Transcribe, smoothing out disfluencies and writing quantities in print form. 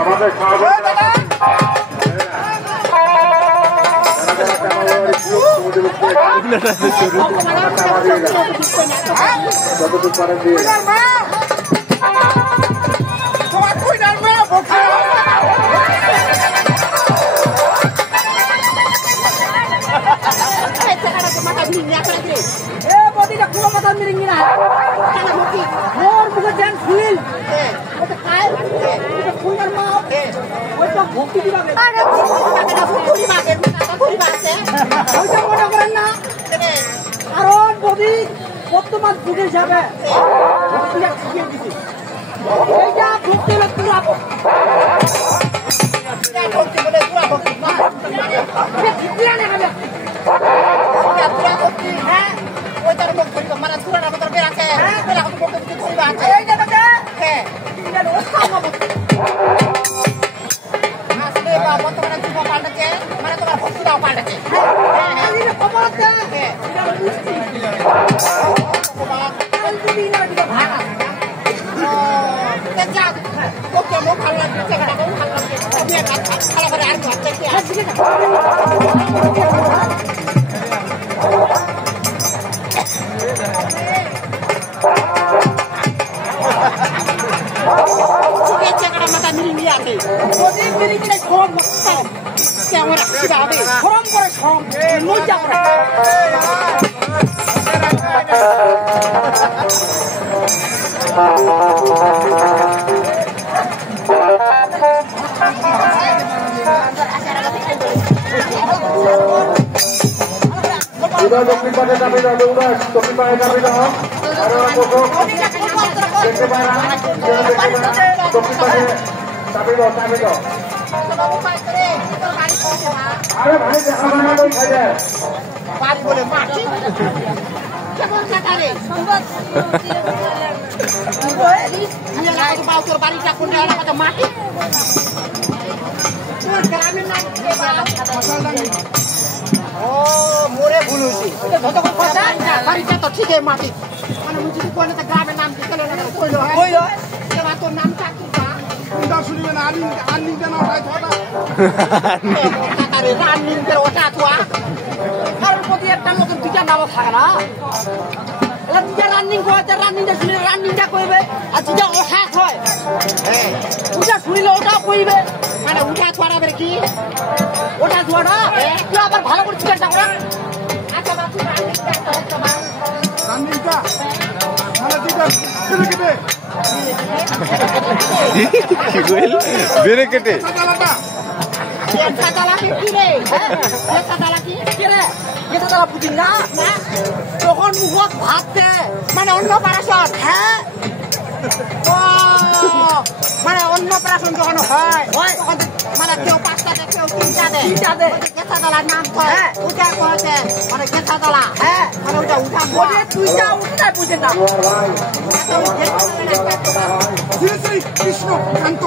আমাদের যতটুকু পারেন দিয়ে কারণ বডি বর্তমান যুগে হিসাবে এইটা ভক্তি পুরা দক্ষিণ পাশে চাপে দাও দক্ষিণ পাশে চাপে দাও দেখতে পায় না দক্ষিণ পাশে চাপে দাও আরে ভাই দেখা না ওই খাই যায় বাড়ি বলে মাটি কেমন কাটারে সংবাদ নিয়ে লাগ বাউর বাড়িটা কোনে লাগা মাটি তোর গ্রামের নাম কে ও মোরে ভুলুছি যতক্ষণ কথা বাড়িটা তো ঠিক আছে মাটি মানে মুই যদি কোনে তো গ্রামের নাম কি কইলো কইলো এবার তোর নাম চাকি বা কোনটা শুনিবে না আনলিং দেনা ওটাই থটা আরে রানিং দের ওটা তোয়া আর প্রতি একটা নতুন টিকা নাম থাকে না এলা টিকা রানিং করতে রানিংটা শুনে রানিংটা কইবে আর টিকা ওঠা হয় হ্যাঁ ওটা শুনিলে ওটা কইবে মানে ওটা তোরা বের কি ওটা তোরা তুই আবার ভালো করে জিজ্ঞাসা কর আচ্ছা বাপু রানিংটা একটা হচ্ছে না রানিংটা মানে টিকা শুনে কেটে কি কইল বেরে কেটে সাদালা কি রে সাদালা কি রে সাদালা বুঝিস না তখন মুখত ভাত দে মানে অন্নপ্রাশন হ্যাঁ ও মানে অন্নপ্রাশন যখন হয় তখন মানে কেউ 5টা দেয় কেউ 3টা দেয় গেছাদালার নাম হয় ওটা কয়েছে মানে গেছাদালা হ্যাঁ মানে ওটা উঠা বলে তুইটা উঠতে বুঝে না শ্রী শ্রী কৃষ্ণ কান্ত